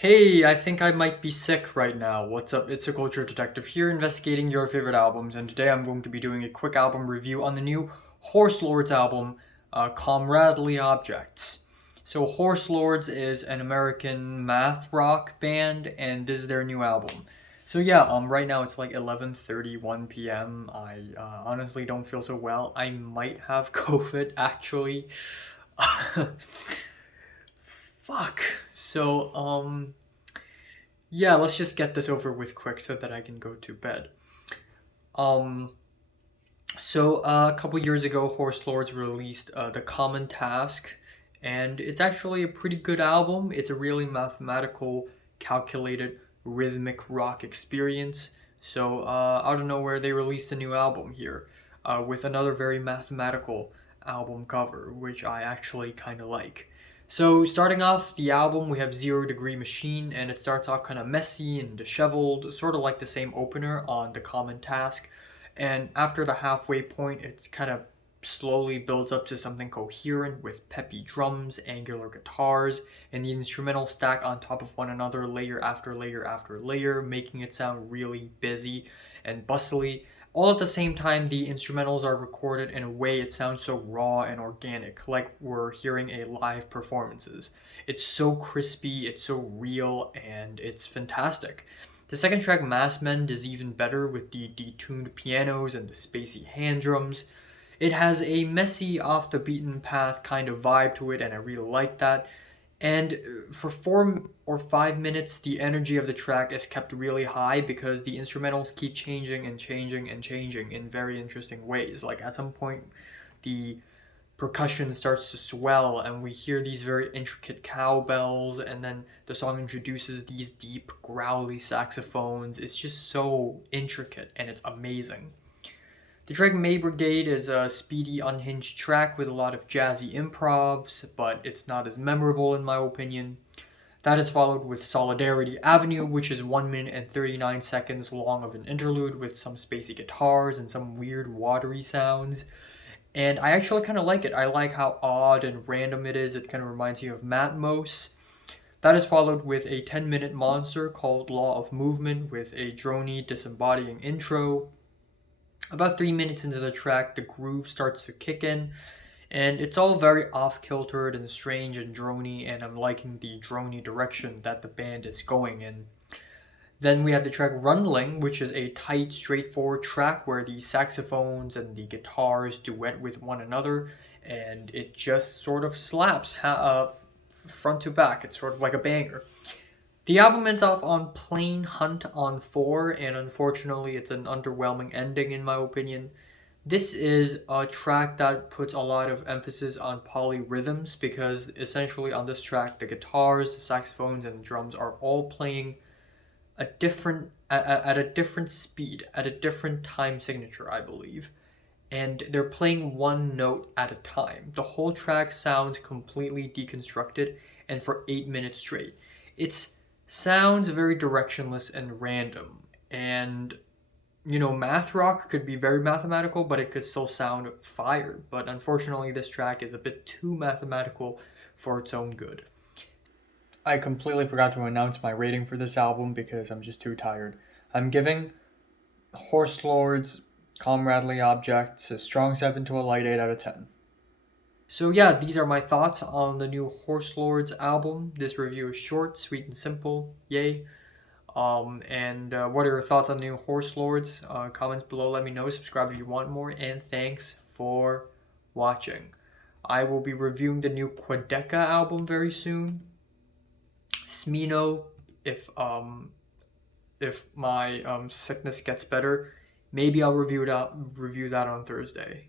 Hey, I think I might be sick right now. What's up? It's a culture detective here investigating your favorite albums, and today I'm going to be doing a quick album review on the new Horse Lords album, Comradely Objects. So, Horse Lords is an American math rock band, and this is their new album. So yeah, right now it's like 11:31 p.m. I honestly don't feel so well. I might have COVID actually. Fuck. So, yeah, let's just get this over with quick so that I can go to bed. Um, a couple years ago, Horse Lords released The Common Task, and it's actually a pretty good album. It's a really mathematical, calculated, rhythmic rock experience. Out of nowhere, they released a new album here with another very mathematical album cover, which I actually kind of like. So, starting off the album, we have Zero Degree Machine, and it starts off kind of messy and disheveled, sort of like the same opener on The Common Task. And after the halfway point, it's kind of slowly builds up to something coherent with peppy drums, angular guitars, and the instrumental stack on top of one another, layer after layer after layer, making it sound really busy and bustly. All at the same time, the instrumentals are recorded in a way it sounds so raw and organic, like we're hearing a live performances. It's so crispy, it's so real, and it's fantastic. The second track, Mass Mend, is even better with the detuned pianos and the spacey hand drums. It has a messy, off the beaten path kind of vibe to it, and I really like that. And for 4 or 5 minutes, the energy of the track is kept really high because the instrumentals keep changing and changing and changing in very interesting ways. Like at some point, the percussion starts to swell and we hear these very intricate cowbells, and then the song introduces these deep growly saxophones. It's just so intricate and it's amazing. The track May Brigade is a speedy, unhinged track with a lot of jazzy improvs, but it's not as memorable in my opinion. That is followed with Solidarity Avenue, which is 1 minute and 39 seconds long of an interlude with some spacey guitars and some weird watery sounds. And I actually kind of like it. I like how odd and random it is. It kind of reminds me of Matmos. That is followed with a 10-minute monster called Law of Movement with a drony disembodying intro. About 3 minutes into the track, the groove starts to kick in, and it's all very off-kiltered and strange and drony, and I'm liking the drony direction that the band is going in. Then we have the track Rundling, which is a tight, straightforward track where the saxophones and the guitars duet with one another, and it just sort of slaps front to back. It's sort of like a banger. The album ends off on Plain Hunt on 4, and unfortunately, it's an underwhelming ending in my opinion. This is a track that puts a lot of emphasis on polyrhythms because essentially on this track, the guitars, the saxophones, and the drums are all playing at a different speed, at a different time signature, I believe. And they're playing one note at a time. The whole track sounds completely deconstructed and for 8 minutes straight. It sounds very directionless and random. And math rock could be very mathematical, but it could still sound fire. But unfortunately, this track is a bit too mathematical for its own good. I completely forgot to announce my rating for this album because I'm just too tired. I'm giving Horse Lords Comradely Objects a strong 7 to a light 8 out of 10. So yeah, these are my thoughts on the new Horse Lords album. This review is short, sweet, and simple. Yay. And what are your thoughts on the new Horse Lords? Comments below, let me know. Subscribe if you want more, and thanks for watching. I will be reviewing the new Quadeca album very soon. Smino, if my sickness gets better, maybe I'll review that on Thursday.